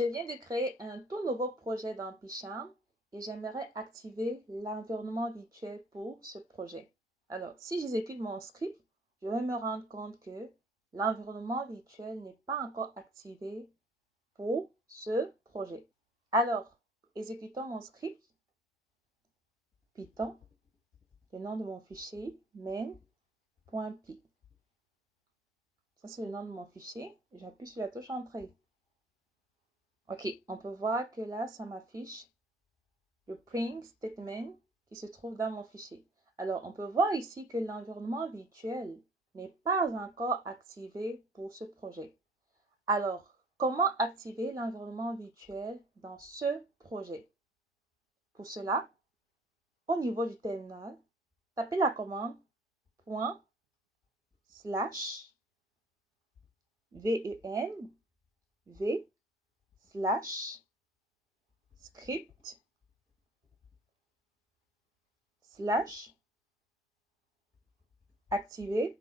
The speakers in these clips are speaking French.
Je viens de créer un tout nouveau projet dans PyCharm et j'aimerais activer l'environnement virtuel pour ce projet. Alors, si j'exécute mon script, je vais me rendre compte que l'environnement virtuel n'est pas encore activé pour ce projet. Alors, exécutons mon script. Python, le nom de mon fichier, main.py. Ça, c'est le nom de mon fichier. J'appuie sur la touche Entrée. Ok, on peut voir que là, ça m'affiche le print statement qui se trouve dans mon fichier. Alors, on peut voir ici que l'environnement virtuel n'est pas encore activé pour ce projet. Alors, comment activer l'environnement virtuel dans ce projet? Pour cela, au niveau du terminal, tapez la commande /venv/script /activer.ps1.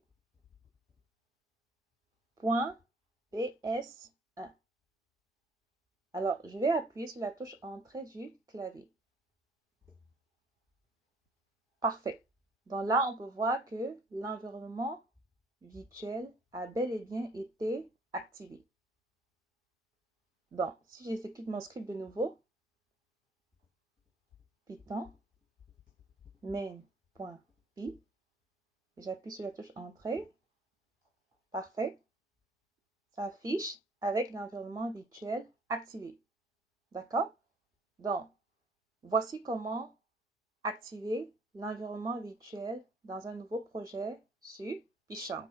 Alors, je vais appuyer sur la touche Entrée du clavier. Parfait. Donc là, on peut voir que l'environnement virtuel a bel et bien été activé. Donc, si j'exécute mon script de nouveau, Python, main.py, j'appuie sur la touche Entrée. Parfait. Ça affiche avec l'environnement virtuel activé. D'accord? Donc, voici comment activer l'environnement virtuel dans un nouveau projet sur PyCharm.